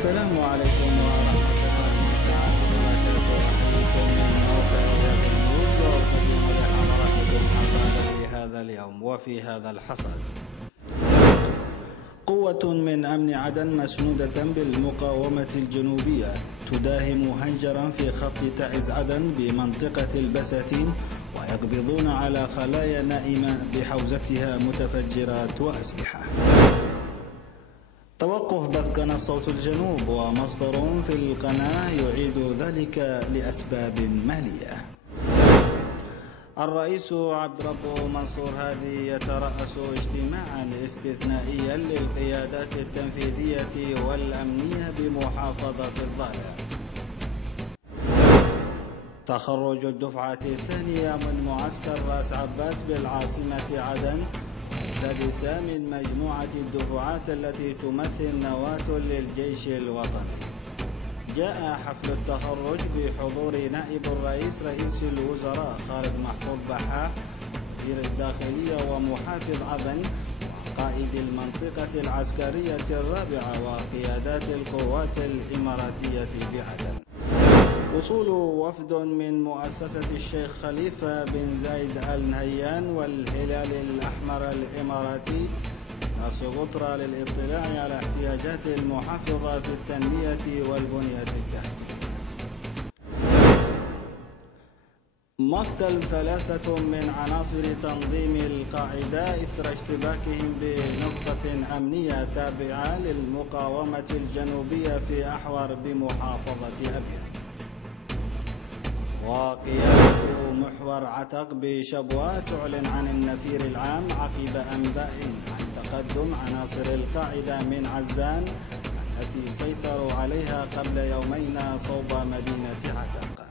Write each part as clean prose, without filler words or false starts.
السلام عليكم ورحمة الله تعالى وبركاته. أحييكم من موقع يافي نيوز وأقدم لحضراتكم حصاد هذا اليوم. وفي هذا الحصاد: قوة من أمن عدن مسنودة بالمقاومة الجنوبية تداهم هنجرا في خط تعز عدن بمنطقة البساتين، ويقبضون على خلايا نائمة بحوزتها متفجرات وأسلحة. توقف بث قناة صوت الجنوب ومصدر في القناة يعيد ذلك لأسباب مالية. الرئيس عبد ربه منصور هادي يترأس اجتماعا استثنائيا للقيادات التنفيذية والأمنية بمحافظة الضالع. تخرج الدفعة الثانية من معسكر راس عباس بالعاصمة عدن، السادسة من مجموعة الدفعات التي تمثل نواة للجيش الوطني. جاء حفل التخرج بحضور نائب الرئيس رئيس الوزراء خالد محفوظ بحاح، وزير الداخلية ومحافظ عدن، وقائد المنطقة العسكرية الرابعة وقيادات القوات الإماراتية بعدن. وصول وفد من مؤسسة الشيخ خليفة بن زايد آل نهيان والهلال الأحمر الإماراتي إلى سقطرى للاطلاع على احتياجات المحافظة في التنمية والبنية التحتية. مقتل 3 من عناصر تنظيم القاعدة إثر اشتباكهم بنقطة أمنية تابعة للمقاومة الجنوبية في أحور بمحافظة أبيض. وقيادة محور عتق بشبوة تعلن عن النفير العام عقب أنباء عن تقدم عناصر القاعدة من عزان التي سيطروا عليها قبل يومين صوب مدينة عتق.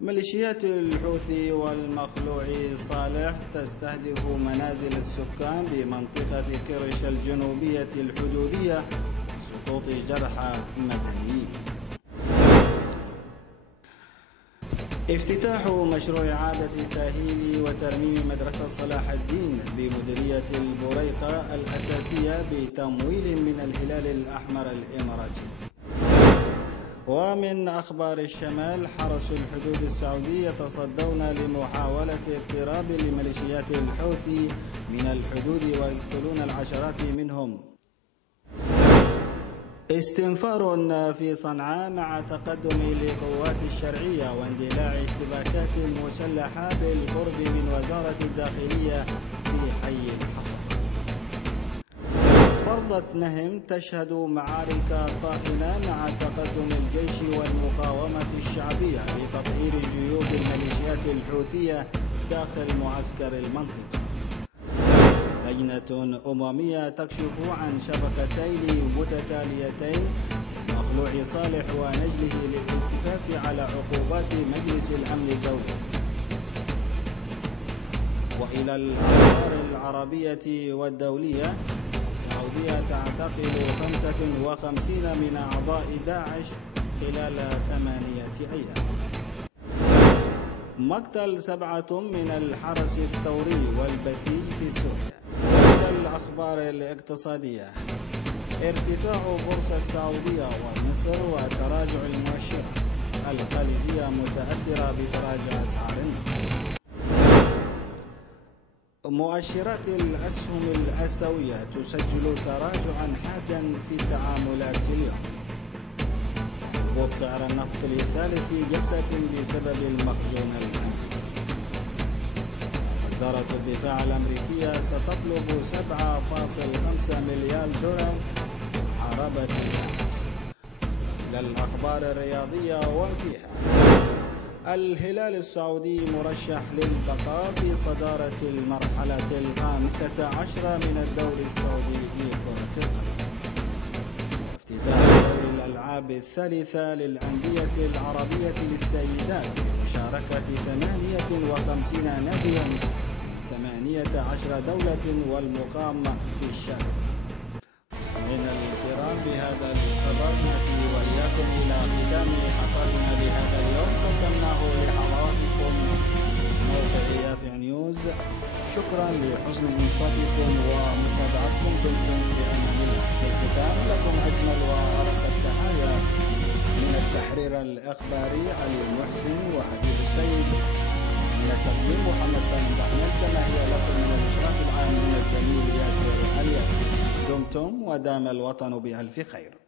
ميليشيات الحوثي والمخلوع صالح تستهدف منازل السكان بمنطقة كرش الجنوبية الحدودية، سقوط جرحى مدنيين. افتتاح مشروع إعادة تأهيل وترميم مدرسة صلاح الدين بمديرية البريقة الأساسية بتمويل من الهلال الأحمر الإماراتي. ومن أخبار الشمال: حرس الحدود السعودي يتصدون لمحاولة اقتراب لميليشيات الحوثي من الحدود ويقتلون العشرات منهم. استنفار في صنعاء مع تقدم لقوات الشرعية واندلاع اشتباكات مسلحة بالقرب من وزارة الداخلية في حي الحصى. فرضة نهم تشهد معارك طاحنة مع تقدم الجيش والمقاومة الشعبية لتطهير جيوب الميليشيات الحوثية داخل معسكر المنطقة. لجنة أممية تكشف عن شبكتين متتاليتين مخلوع صالح ونجله للالتفاف على عقوبات مجلس الأمن الدولي. وإلى الأخبار العربية والدولية: السعودية تعتقل 55 من أعضاء داعش خلال 8 أيام. مقتل 7 من الحرس الثوري والبسيج في سوريا. إلى الأخبار الاقتصادية: ارتفاع بورصة السعودية ومصر وتراجع المؤشرات. الخليجية متأثرة بتراجع أسعار النفط. مؤشرات الأسهم الآسيوية تسجل تراجعا حادا في التعاملات اليوم. هبوط سعر النفط لثالث جلسة بسبب المخزون الأمريكي. وزارة الدفاع الأمريكية ستطلب 7.5 مليار دولار محاربة الإرهاب. إلى الأخبار الرياضية وفيها: الهلال السعودي مرشح للبقاء في صدارة المرحلة 15 من الدوري السعودي لكرة القدم. افتتاح دوري الألعاب الثالثة للأندية العربية للسيدات بمشاركة 58 ناديا 18 دولة والمقام في الشارقة. مستمعينا الكرام، بهذا الخبر نأتي وإياكم إلى ختام حصادنا لهذا اليوم، قدمناه لحضراتكم موقع يافي نيوز. شكرا لحسن إنصاتكم ومتابعتكم. دمتم في أمان الله. في الختام لكم أجمل النشر الإخباري علي محسن وحبيب السيد. من التقديم محمد سالم بحمد، كما هي لكم من الإشراف العام من الزميل ياسر اليوم. دمتم ودام الوطن بألف خير.